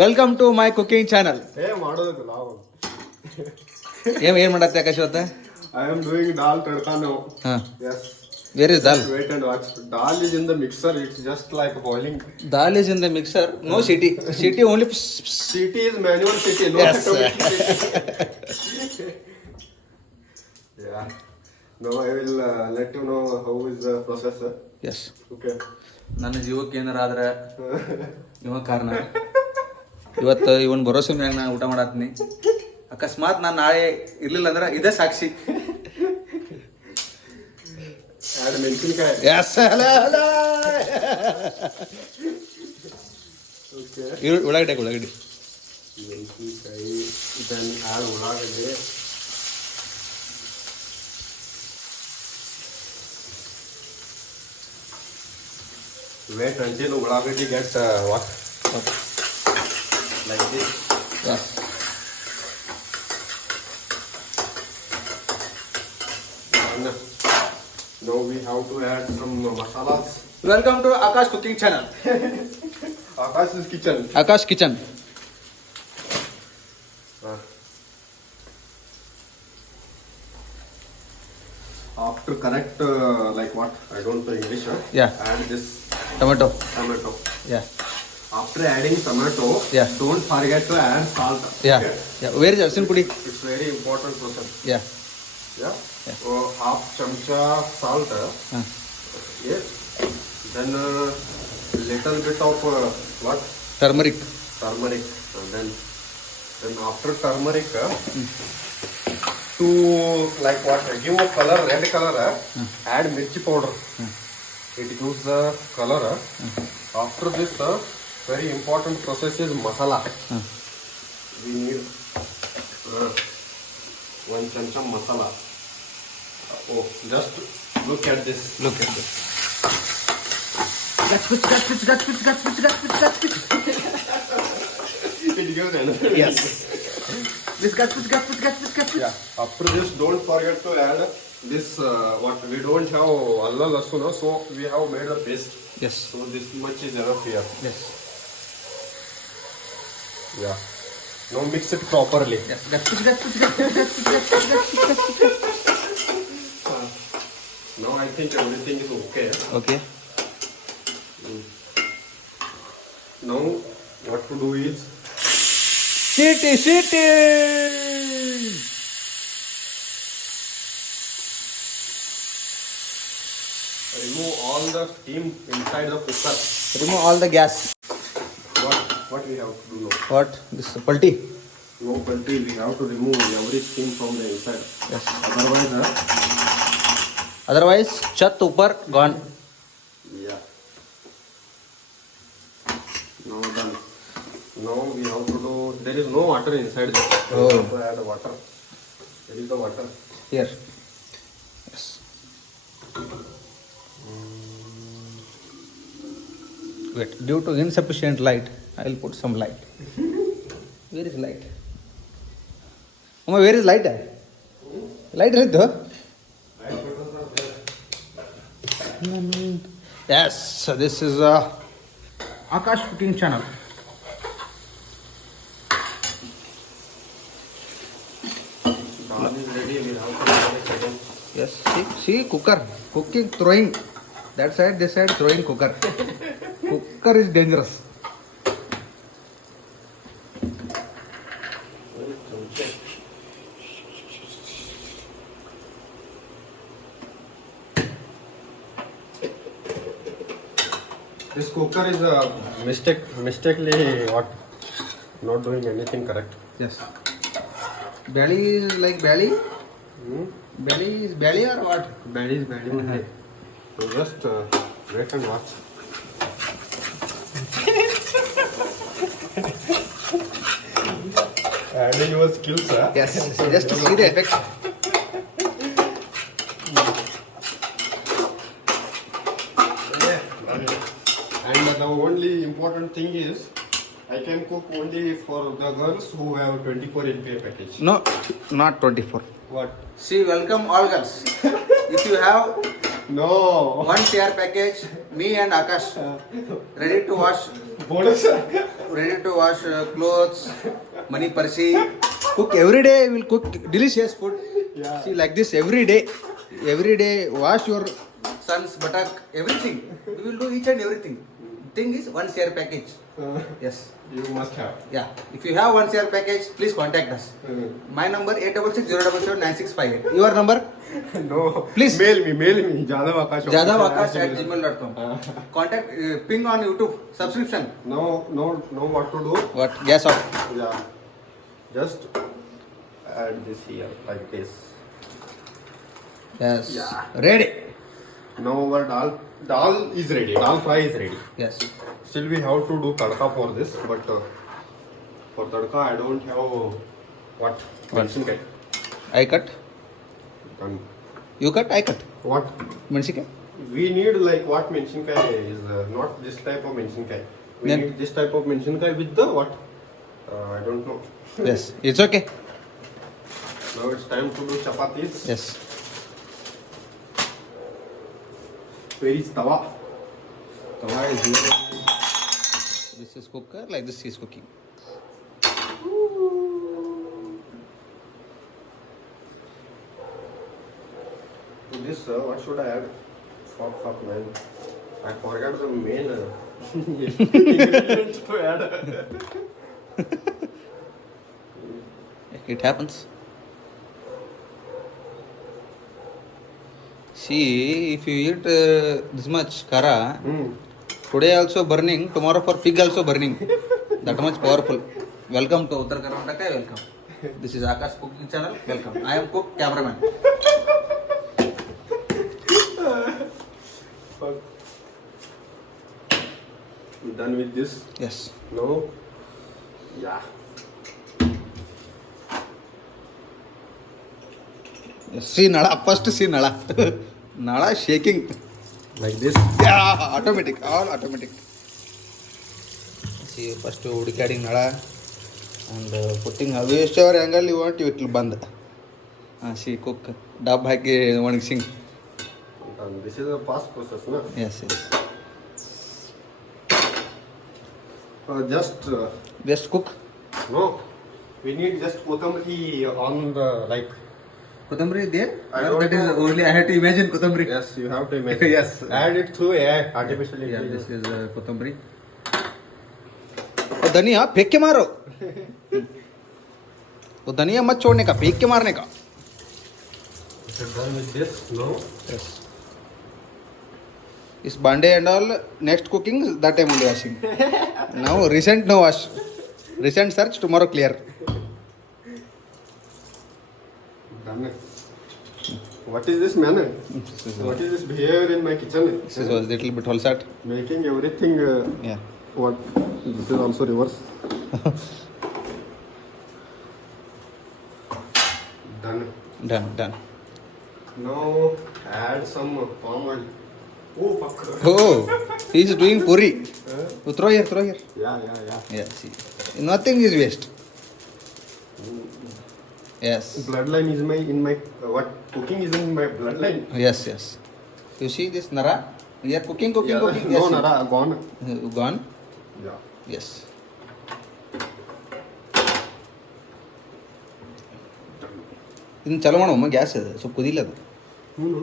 Welcome to my cooking channel. ಮಾಡೋದು ನಾವು ಏನ್ ಮಾಡತ್ತೆ ಆಕಾಶ್ ಇವತ್ತ? I am doing dal tadka now. Yes. Where is dal? Wait and watch. Dal is in the mixer. It's just like boiling. Dal is in the mixer. No city. City only. City is manual city. No Yes. automatic city. Yeah. Now I will let you know how is the process. Yes. Okay. ನನ್ನ ಜೀವಕ್ಕೆ ಏನಾರ ಆದ್ರೆ ಇವ ಕಾರಣ. ಇವತ್ತು ಇವನ್ ಭರೋಸೆ ಮ್ಯಾಗ ನಾನು ಊಟ ಮಾಡತ್ತೀನಿ. ಅಕಸ್ಮಾತ್ ನಾನು ನಾಳೆ ಇರ್ಲಿಲ್ಲ ಅಂದ್ರೆ ಇದೇ ಸಾಕ್ಷಿ. Add ಮೆಣಸಿನಕಾಯಿ. ಎಸ್. Okay. ಉಳ್ಳಾಗಡ್ಡಿ. ಮೆಣಸಿನಕಾಯಿ. Then add ಉಳ್ಳಾಗಡ್ಡಿ. Wait until ಉಳ್ಳಾಗಡ್ಡಿ get what? Like this. Yes. And now we have to add some masalas. Welcome to Akash cooking channel. Akash's kitchen. Akash kitchen. After correct, like what? I don't know English. Yeah. Add this tomato. tomato. Yeah. After adding tomato, Yeah. don't forget to add salt. Yeah. Okay? Yeah. Where is ಅರ್ಸಿನ ಪುಡಿ? It's very important process. Yeah. Yeah. Yeah. So half chamcha salt. ಹಾಂ. Yes. Then little bit of what? Turmeric. Turmeric. And then after turmeric, to like what? Give a color, red color. Add mirchi powder. It gives the color. After this, very important process is masala. We need one chamcha masala. Oh, just look at this. Look at this. It gives energy. Yes. Yeah. After this, don't forget to add this. What we don't have alla lasuna, so we have made a paste. Yes. So this much is enough here. Yes. Yeah. Now mix it properly. Yes. Now I think everything is okay. Okay. Now what to do is City. remove all the steam inside the cooker. Remove all the gas. What we have to do now? What? This pulti. No pulti, we have to remove every steam from the inside. Yes. Otherwise, Chat upar gone. yeah. Now done. Now we have to do. There is no water inside this. Oh. We have to add water. There is the water. Here. Yes. Wait. Due to insufficient light, I will put some light. Where is light? Amma, where is light? Light is there. Yes. So this is Akash Cooking Channel. Dal is ready. We have to add it again. Yes. See cooker. Cooking, throwing. That side, this side, throwing cooker. Cooker is dangerous. This cooker is mistakenly what? Not doing anything correct. Yes. Belly is like belly. Belly is belly or what? Bad is bad. So just wait and watch. Adding your skills, huh? Yes. Just to see the effect. And the only important thing is, I can cook only for the girls who have 24 LPA package. No, not 24. What? See, welcome all girls. If you have No. one tier package, me and Akash ready to wash bonus. Ready to wash clothes, money persi. Cook every day. Will cook delicious food. Yeah. See like this every day. Every day wash your son's buttock. Everything. We will do each and everything. Thing is 1 share package. Yes. You must have. Yeah. If you have 1 share package, please contact us. My number 8660779658. Your number? No. Please. Mail me. jadavakash@gmail.com. Contact. Ping on YouTube. Subscription. No, what to do? What? Gas off. Yeah. Just add this here like this. Yes. Yeah. Ready. Now our dal is ready. Dal fry is ready. Yes. Still we have to do tadka for this, but for tadka I don't have what? Menshinkai. I cut. Done. You cut. I cut. What? Menshike. We need like what menshinkai is not this type of menshinkai. We Then- need this type of menshinkai with the what? I don't know. Yes. It's okay. Now it's time to do chapatis. Yes. Where is tawa? Tawa is here. This is cooker. Like this is cooking. To this, what should I add? Fuck, man. I forgot the main ingredient to add. It happens. See, if you eat this much kara, today also burning, tomorrow for pig also burning. That much powerful. Welcome to Uttar Karnataka. Welcome. This is Akash Cooking Channel. Welcome. I am cook cameraman. Fuck. Done with this? Yes. No? Yeah. See Nala. First see Nala. Nala shaking. Like this? Yeah, automatic. All automatic. See, first udikading Nala and putting whichever angle you want, it will band. See, cook. Dab haki wanixing. Done. This is a fast process, no? Yes, yes. Just cook. No. We need just kotamri on the like. Kothambari there? I don't That is know. only I had to imagine Kothambari. Yes, you have to imagine. Yes. Add it through AI, artificial Yeah, intelligence. this is Kothambari. वो धनिया फेंक के मारो वो धनिया मत छोड़ने का फेंक के मारने का Is it done with this? No. yes. Is bande and all next cooking that time only washing now recent no wash recent search tomorrow clear Done. What is this manner? What is this behavior in my kitchen? this is a little bit wholesat Making everything. yeah What? This is also reverse. Done. done Now add some palm oil. Oh fuck. oh he is doing puri throw here Yeah. yeah see nothing is waste yes Bloodline is in my what? Cooking is in my bloodline. yes you see this nara we are cooking Yeah. yes, No, Nara, gone. gone Yeah. yes ಇನ್ನು ಚಲೋ ಮಾಡೋಮ್ಮ gas ಅದು ಸ್ವಲ್ಪ ಕುದಿಲ್ಲ ಅದು No.